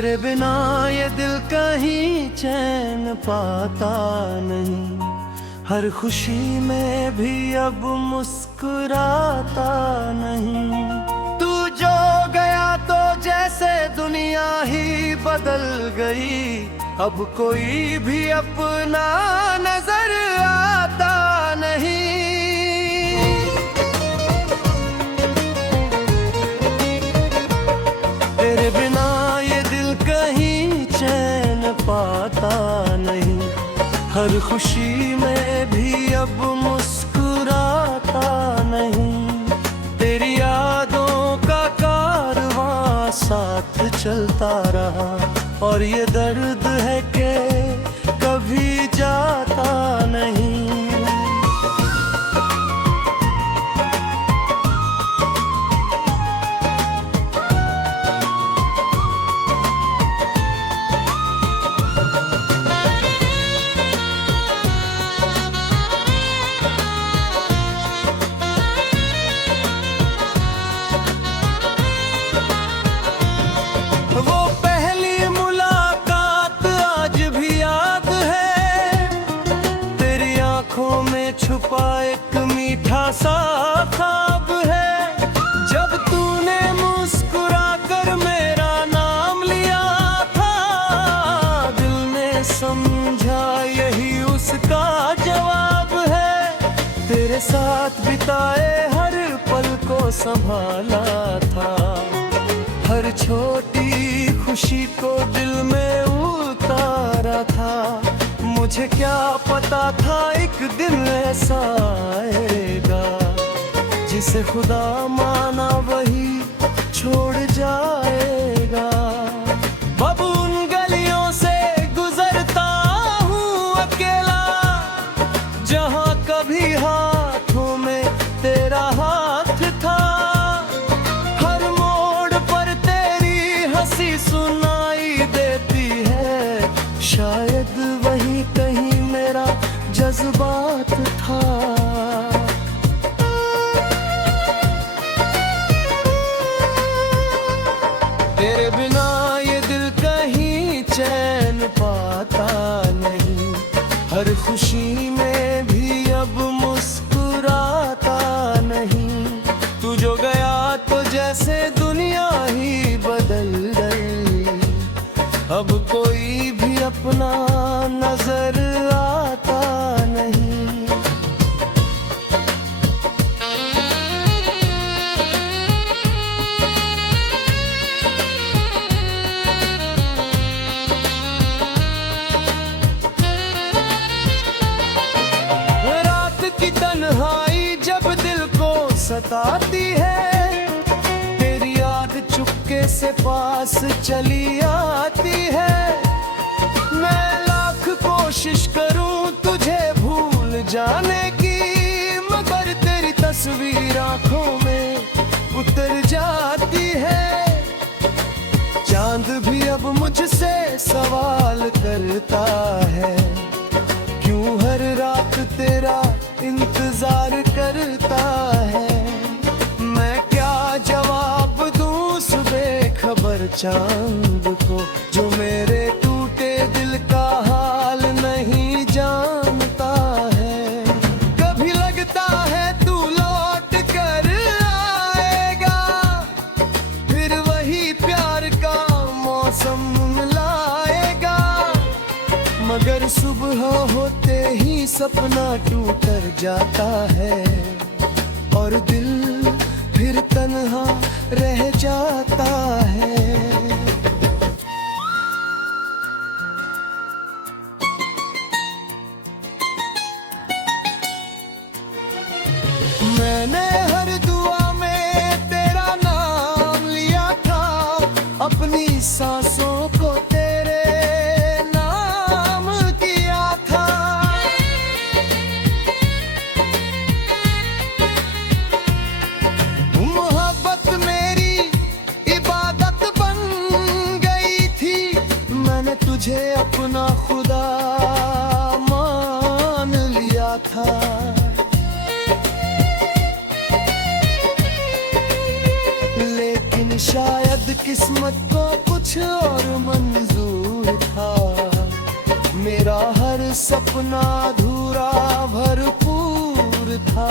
तेरे बिना ये दिल कहीं चैन पाता नहीं, हर खुशी में भी अब मुस्कुराता नहीं। तू जो गया तो जैसे दुनिया ही बदल गई, अब कोई भी अपना नजर आता नहीं। तेरे बिना ये दिल कहीं चैन पाता नहीं, हर खुशी में भी अब मुस्कुराता नहीं। तेरी यादों का कारवां साथ चलता रहा, और ये दर्द है कि कभी जाता नहीं। वो पहली मुलाकात आज भी याद है, तेरी आंखों में छुपा एक मीठा सा ख्वाब है। जब तूने मुस्कुरा कर मेरा नाम लिया था, दिल ने समझा यही उसका जवाब है। तेरे साथ बिताए हर पल को संभाला था, हर छोटी खुशी को दिल में उतारा था। मुझे क्या पता था एक दिन ऐसा आएगा, जिसे खुदा माना वही छोड़ जाएगा। अब उन गलियों से गुजरता हूँ अकेला, जहाँ कभी हाथों में तेरा हाथ था। सुनाई देती है, शायद वही कहीं मेरा जज्बात था। तेरे बिना ये दिल कहीं चैन पाता नहीं, हर खुशी में भी अब मुस्कुराता नहीं। तू जो गया तो जैसे दुनिया ही बदल गई, अब कोई भी अपना नजर आता नहीं। रात की तन्हाई जब दिल को सताती है, तेरी याद चुपके से पास चली आती है। मैं लाख कोशिश करूं तुझे भूल जाने की, मगर तेरी तस्वीर आंखों में उतर जाती है। चांद भी अब मुझसे सवाल करता है, क्यों हर रात तेरा इंतजार करता है। मैं क्या जवाब दूं सुबह खबर चांद को, जो मेरे टूटे दिल का हाल नहीं जानता है। कभी लगता है तू लौट कर आएगा, फिर वही प्यार का मौसम लाएगा। मगर सुबह होते ही सपना टूट जाता है, और दिल फिर तन्हा रह जाता है। मैंने हर दुआ में तेरा नाम लिया था, अपनी सांसों को तेरे नाम किया था। मोहब्बत मेरी इबादत बन गई थी, मैंने तुझे अपना खुदा मान लिया था। शायद किस्मत को कुछ और मंजूर था। मेरा हर सपना अधूरा भरपूर था।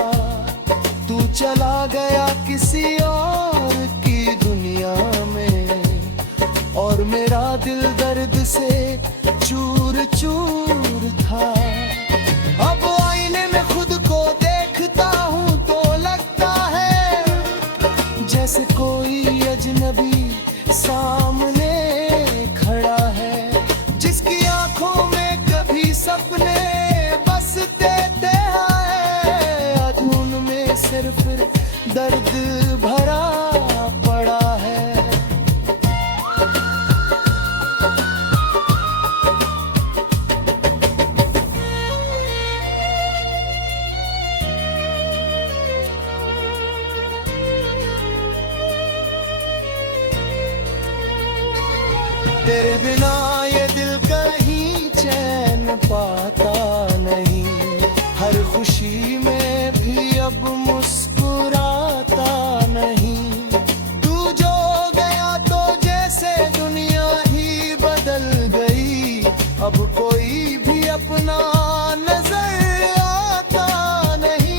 तू चला गया किसी और की दुनिया में, और मेरा दिल दर्द से चूर चूर था। अब आईने में खुद को देखता हूँ तो लगता है जैसे कोई अजनबी सामने खड़ा है, जिसकी आंखों में कभी सपने बसते थे। आज उनमें सिर्फ दर्द भरा पड़ा है। तेरे बिना ये दिल कहीं चैन पाता नहीं। हर खुशी में भी अब मुस्कुराता नहीं। तू जो गया तो जैसे दुनिया ही बदल गई। अब कोई भी अपना नजर आता नहीं।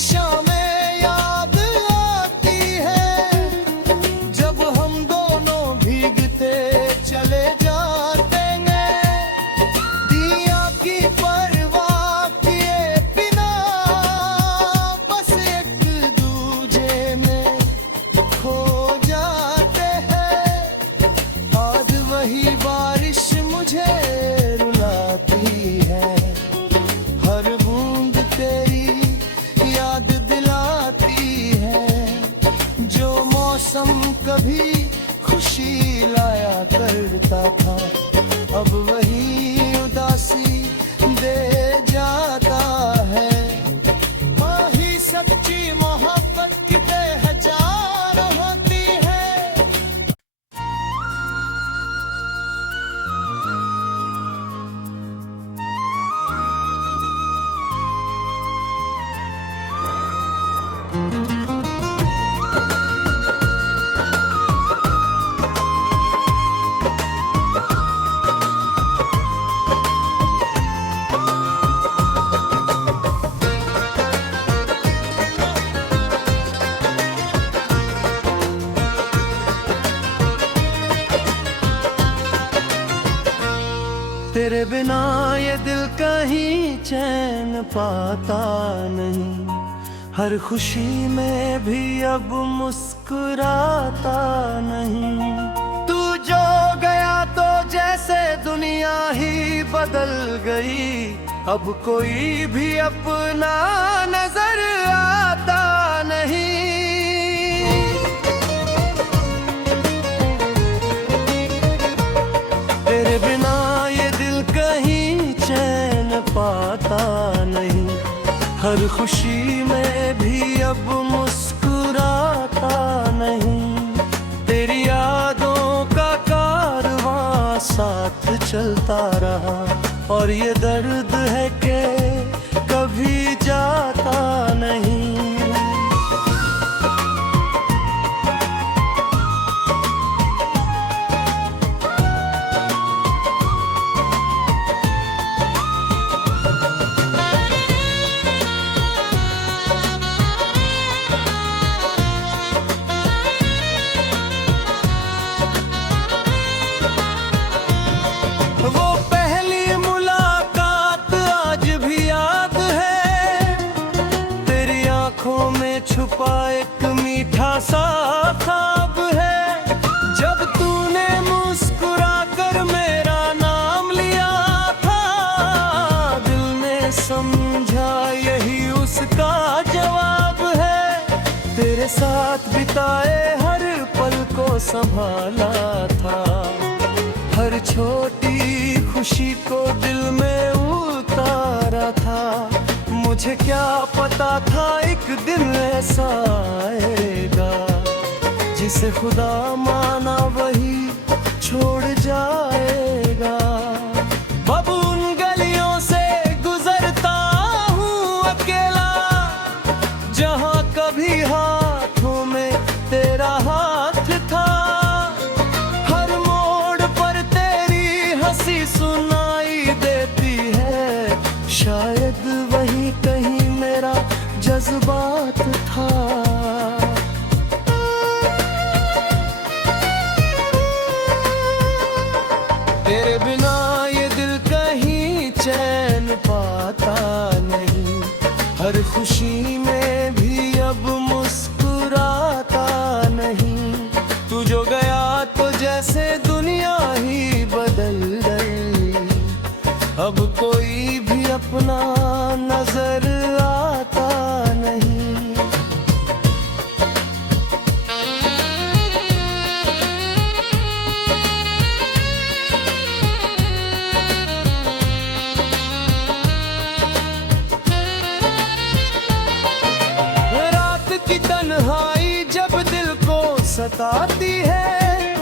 शामें याद आती है जब हम दोनों भीगते चले जाते हैं। दिया की परवाह किए बिना बस एक दूजे में खो जाते हैं। आज वही बारिश मुझे रुलाती है। हर बूंद तेरी याद दिलाती है। जो मौसम कभी खुशी लाया करता था, अब वही उदासी दे जाता है। वही सच्ची मोहब्बत की बेहजार होती है। तेरे बिना ये दिल कहीं चैन पाता नहीं। हर खुशी में भी अब मुस्कुराता नहीं। तू जो गया तो जैसे दुनिया ही बदल गई। अब कोई भी अपना नजर आता नहीं। तेरे बिना ये दिल कहीं चैन पाता नहीं। हर खुशी में भी अब मुस्कुराता नहीं। तेरी यादों का कारवां साथ चलता रहा, और ये दर्द है कि कभी जाता नहीं। वो पहली मुलाकात आज भी याद है। तेरी आंखों में छुपा एक मीठा सा ख्वाब है। जब तूने मुस्कुरा कर मेरा नाम लिया था, दिल ने समझा यही उसका जवाब है। तेरे साथ बिताए हर पल को संभाला था। हर छोटी खुशी को दिल में उतारा था। मुझे क्या पता था एक दिन ऐसा आएगा, जिसे खुदा माना वही छोड़ जाएगा। जो गया तो जैसे दुनिया ही बदल गई। अब कोई भी अपना नजर आता नहीं। रात की तन्हाई जब दिल को सताती है,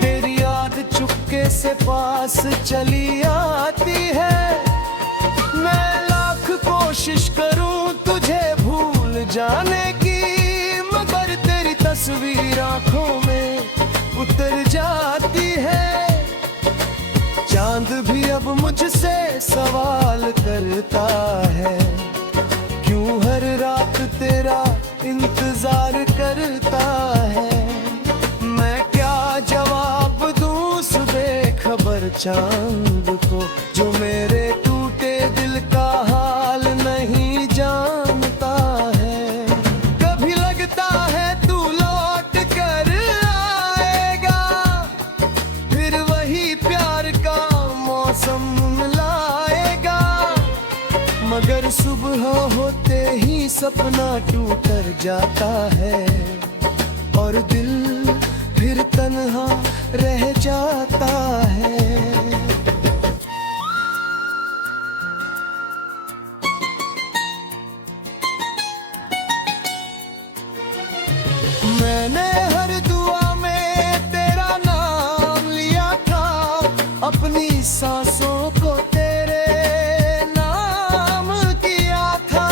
तेरी याद चुपके से पास चली आती है। मैं लाख कोशिश करूं तुझे भूल जाने की, मगर तेरी तस्वीर आंखों में उतर जाती है। चांद भी अब मुझसे सवाल करता है, क्यों हर रात तेरा इंतजार करता है। मैं क्या जवाब दूं उस बेखबर चांद को, जो मेरे टूटे दिल का हाल नहीं जानता है। कभी लगता है तू लौट कर आएगा, फिर वही प्यार का मौसम लाएगा। मगर सुबह होते ही सपना टूट जाता है, और दिल फिर तन्हा रह जाता है। मैंने हर दुआ में तेरा नाम लिया था, अपनी सांसों को तेरे नाम किया था।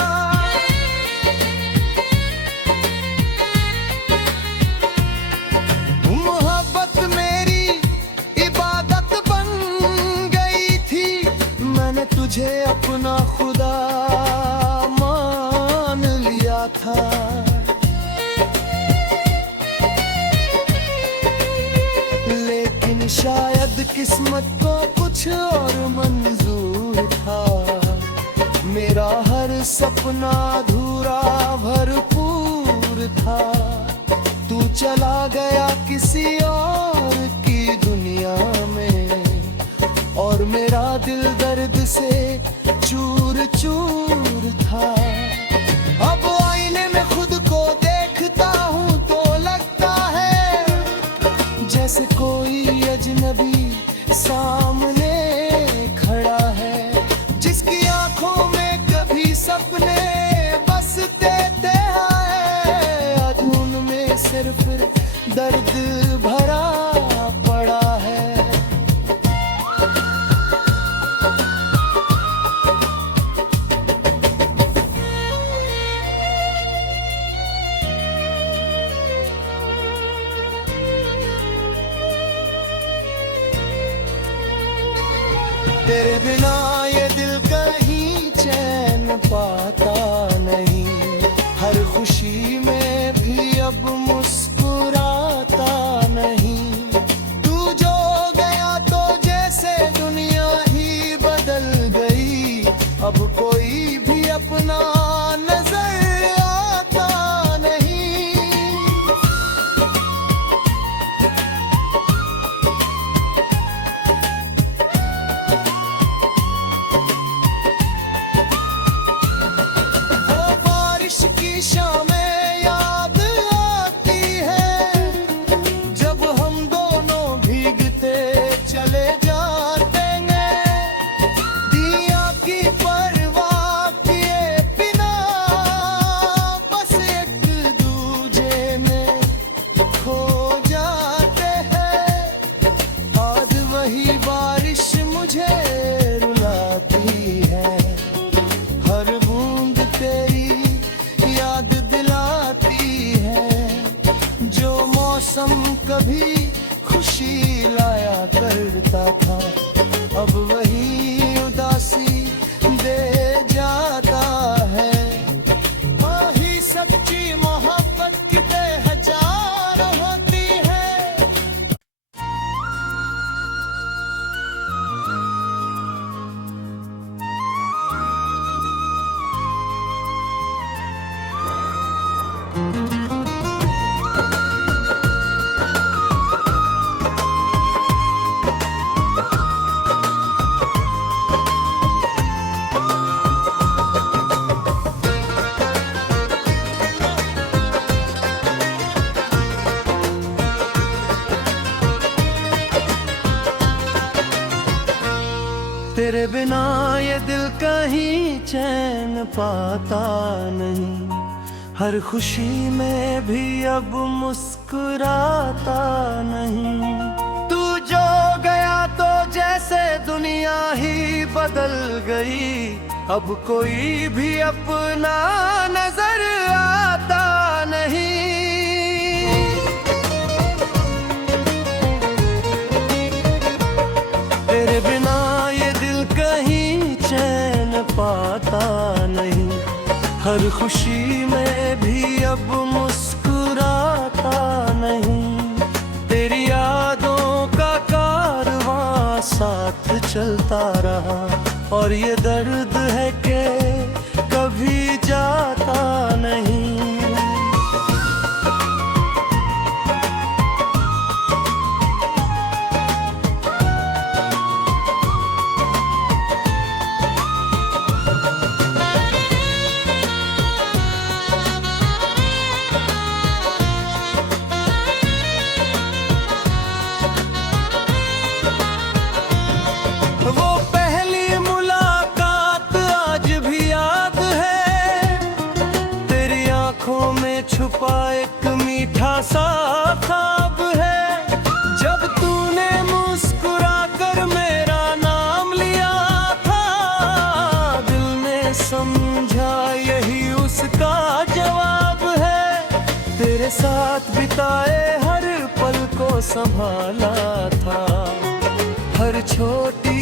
मोहब्बत मेरी इबादत बन गई थी, मैंने तुझे अपना खुदा मान लिया था। लेकिन शायद किस्मत को कुछ और मंजूर था, मेरा हर सपना अधूरा भरपूर था। तू चला गया किसी और की दुनिया में, और मेरा दिल दर्द से चूर चूर था। अब आईने में खुद को देखता हूँ तो लगता है, जैसे कोई अजनबी सामने खड़ा है, जिसकी आंखों में कभी सपने बसते थे। आज उनमें सिर्फ दर्द भरा पड़ा है। तेरे बिना ये दिल कहीं चैन पाता नहीं, हर खुशी में भी अब मुस्कुराता नहीं। तू जो गया तो जैसे दुनिया ही बदल गई, अब कोई भी अपना नजर आता नहीं। शामें याद आती है, जब हम दोनों भीगते चले जाते हैं। दिया की परवाह किए बिना बस एक दूजे में खो जाते हैं। आज वही बारिश मुझे रुलाती है, हर बूंद तेरी याद दिलाती है। जो मौसम कभी खुशी लाया करता था, अब वही उदासी दे जाता है। वही सच्ची मोहब्बत की बेहजार होती है। तेरे बिना ये दिल कहीं चैन पाता नहीं, हर खुशी में भी अब मुस्कुराता नहीं। तू जो गया तो जैसे दुनिया ही बदल गई, अब कोई भी अपना नजर आता नहीं। तेरे बिना ये दिल कहीं चैन पाता नहीं, हर खुशी में भी अब मुस्कुराता नहीं। तेरी यादों का कारवां साथ चलता रहा, और ये दर्द है कि कभी जाता नहीं। वो पहली मुलाकात आज भी याद है, तेरी आंखों में छुपा एक मीठा सा ख्वाब है। जब तूने मुस्कुरा कर मेरा नाम लिया था, दिल ने समझा यही उसका जवाब है। तेरे साथ बिताए हर पल को संभाला था, हर छोटी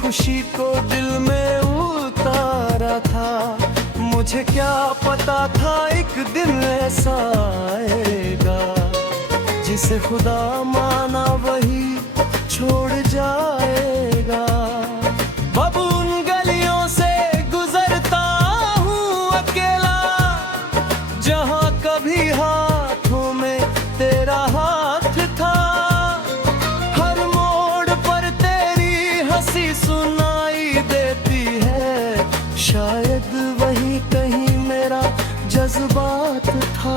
खुशी को दिल में उतारा था। मुझे क्या पता था एक दिन ऐसा आएगा, जिसे खुदा माना वही छोड़ जाएगा। अब उन गलियों से गुजरता हूँ अकेला, जहाँ कभी हाथों में तेरा हाथ था। सुनाई देती है, शायद वही कहीं मेरा जज्बात था।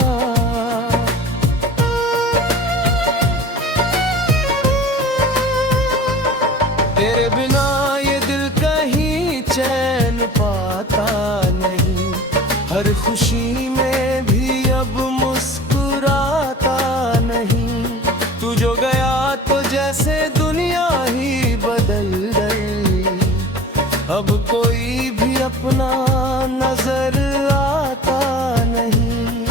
तेरे बिना ये दिल कहीं चैन पाता नहीं, हर खुशी में भी अब मुस्कुराता नहीं। तू जो गया तो जैसे दुनिया ही बदल गई, अब कोई भी अपना नजर आता नहीं।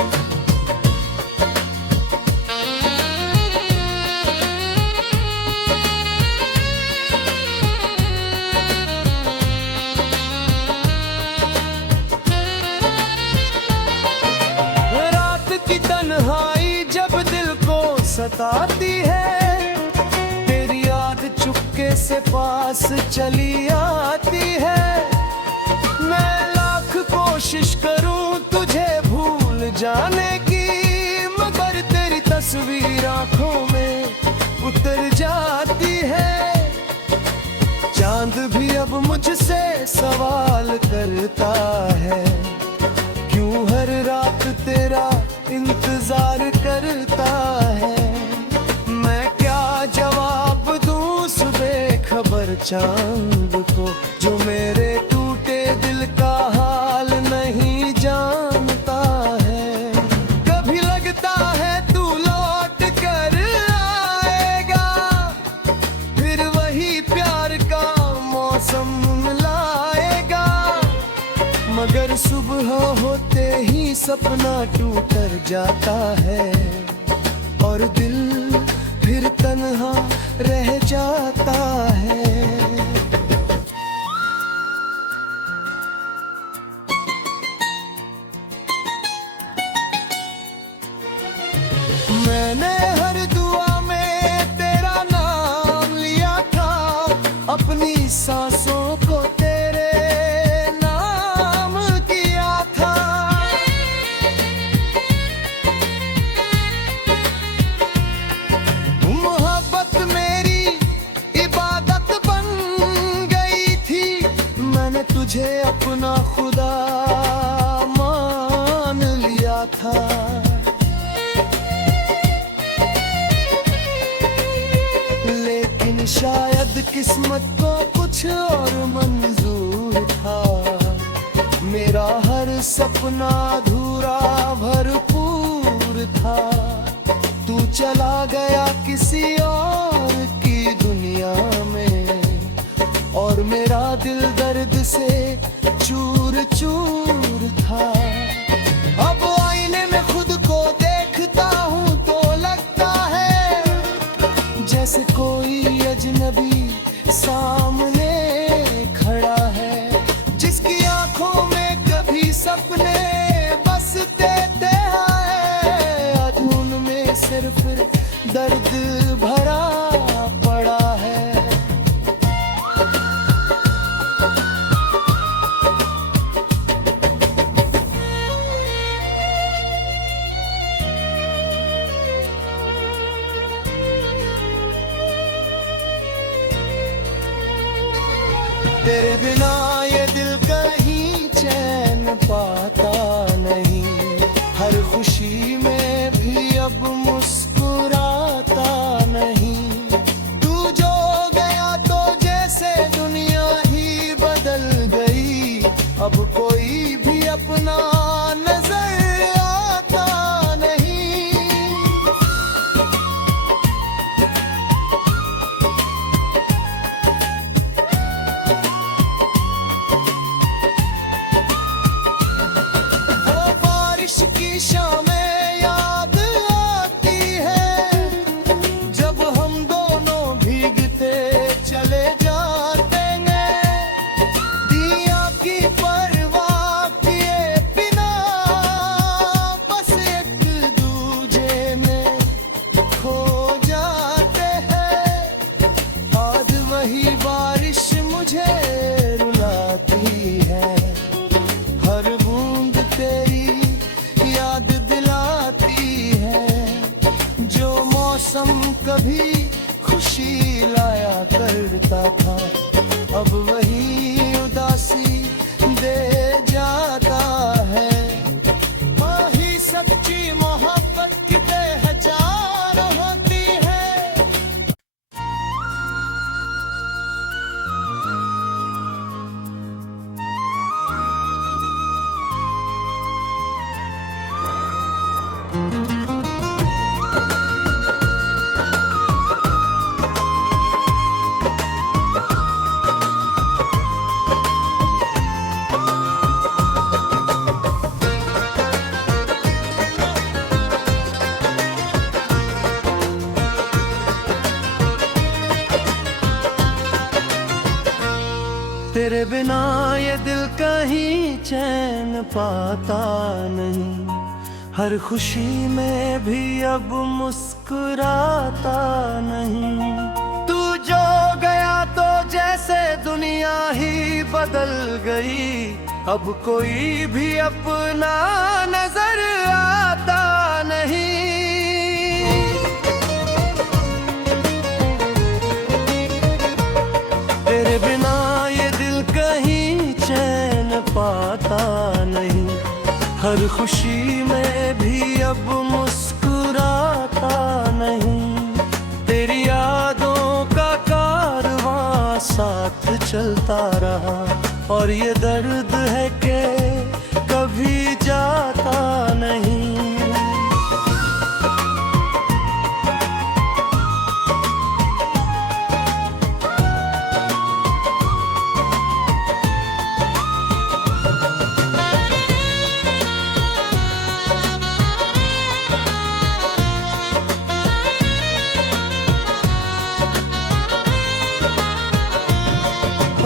रात की तन्हाई जब दिल को सताती है, तेरी याद चुपके से पास चली आती है। मैं लाख कोशिश करूं तुझे भूल जाने की, मगर तेरी तस्वीर आंखों में उतर जाती है। चांद भी अब मुझसे सवाल करता है, क्यों हर रात तेरा इंतजार करता है। मैं क्या जवाब दूं सुबह खबर चांद को, जो मेरे टूटे दिल का हाल नहीं जानता है। कभी लगता है तू लौट कर आएगा, फिर वही प्यार का मौसम लाएगा। मगर सुबह होते ही सपना टूट जाता है, और दिल फिर तन्हा रह जाता है। मैंने हर दुआ में तेरा नाम लिया था, अपनी सांसों को तेरे नाम किया था। मोहब्बत मेरी इबादत बन गई थी, मैंने तुझे अपना खुदा मान लिया था। शायद किस्मत को कुछ और मंजूर था। मेरा हर सपना अधूरा भरपूर था। तू चला गया किसी और की दुनिया में, और मेरा दिल दर्द से चूर चूर था। अब आईने में खुद को देखता हूँ तो लगता है जैसे कोई अजनबी सामने खड़ा है, जिसकी आंखों में कभी सपने बसते थे। आज उनमें सिर्फ दर्द भरा पड़ा है। तेरे बिना ये दिल कहीं चैन पाता नहीं। हर खुशी में भी अब मुस्कुराता नहीं। तू जो गया तो जैसे दुनिया ही बदल गई। अब कोई भी अपना नजर आता नहीं। की शामें याद आती है, जब हम दोनों भीगते चले जाते हैं। दिया की परवाह किए बिना बस एक दूजे में खो जाते हैं। आज वही बारिश मुझे रुलाती है। हर बूंद तेरी याद दिलाती है। जो मौसम कभी खुशी लाया करता था, अब वही उदासी दे जाता है। वही सच्ची मोहब्बत की बेहजार होती है। तेरे बिना ये दिल कहीं चैन पाता नहीं। हर खुशी में भी अब मुस्कुराता नहीं। तू जो गया तो जैसे दुनिया ही बदल गई। अब कोई भी अपना नजर आता नहीं। तेरे बिना ये दिल कहीं चैन पाता नहीं। हर खुशी में भी अब मुस्कुराता नहीं। तेरी यादों का कारवां साथ चलता रहा, और ये दर्द है कि कभी जाता नहीं।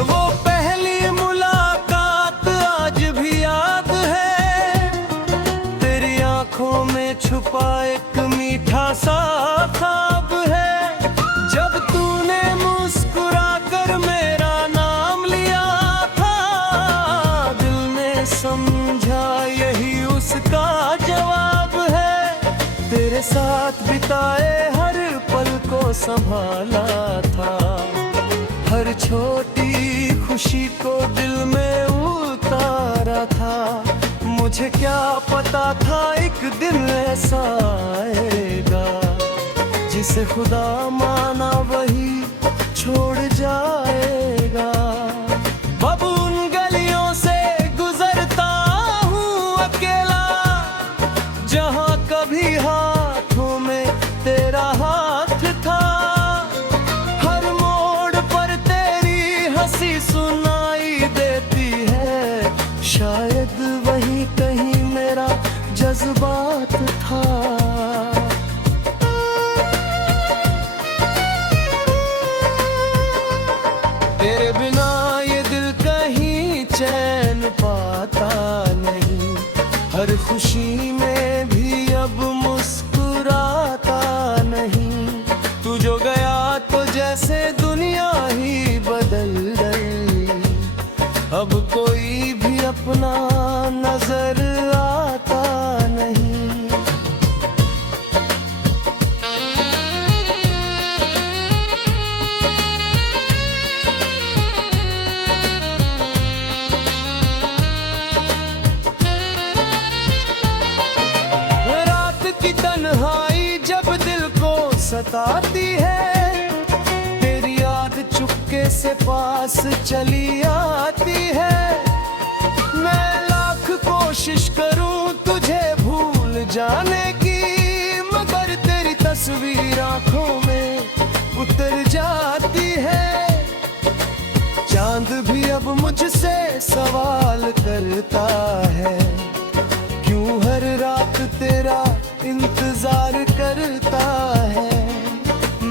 वो पहली मुलाकात आज भी याद है। तेरी आंखों में छुपा एक मीठा सा ख्वाब है। जब तूने मुस्कुरा कर मेरा नाम लिया था, दिल ने समझा यही उसका जवाब है। तेरे साथ बिताए हर पल को संभाला था। हर छोटी खुशी को दिल में उतारा था। मुझे क्या पता था एक दिन ऐसा आएगा, जिसे खुदा माना वही छोड़ जाएगा। जो गया तो जैसे दुनिया ही बदल गई। अब कोई भी अपना नजर आता नहीं। रात की तन्हाई जब दिल को सताती है, तेरी याद चुपके से पास चली आती है। मैं लाख कोशिश करूं तुझे भूल जाने की, मगर तेरी तस्वीर आंखों में उतर जाती है। चांद भी अब मुझसे सवाल करता है, क्यों हर रात तेरा इंतजार करता है।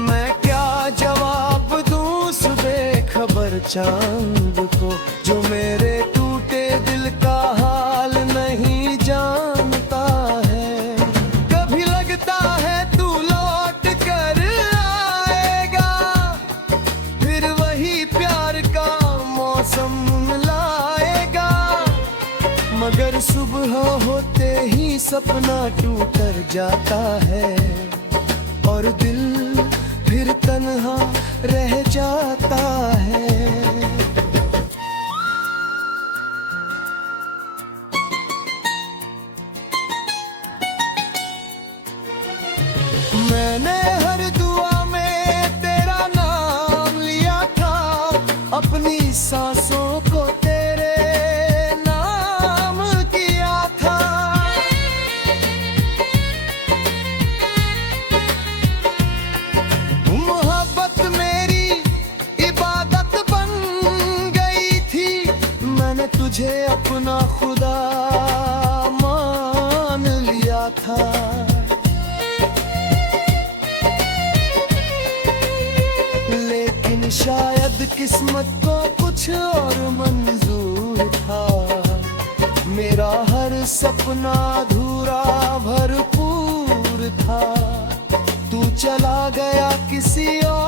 मैं क्या जवाब दूं उस बेखबर चांद को, जो मेरे टूटे दिल का हाल नहीं जानता है। कभी लगता है तू लौट कर आएगा, फिर वही प्यार का मौसम लाएगा। मगर सुबह होते ही सपना टूट जाता है, और दिल फिर तन्हा रह जाता है। मैंने हर दुआ में तेरा नाम लिया था, अपनी सांसों को तेरे नाम किया था। मोहब्बत मेरी इबादत बन गई थी, मैंने तुझे अपना खुदा मान लिया था। लेकिन शायद किस्मत को कुछ और मंजूर था, मेरा हर सपना अधूरा भरपूर था। तू चला गया किसी और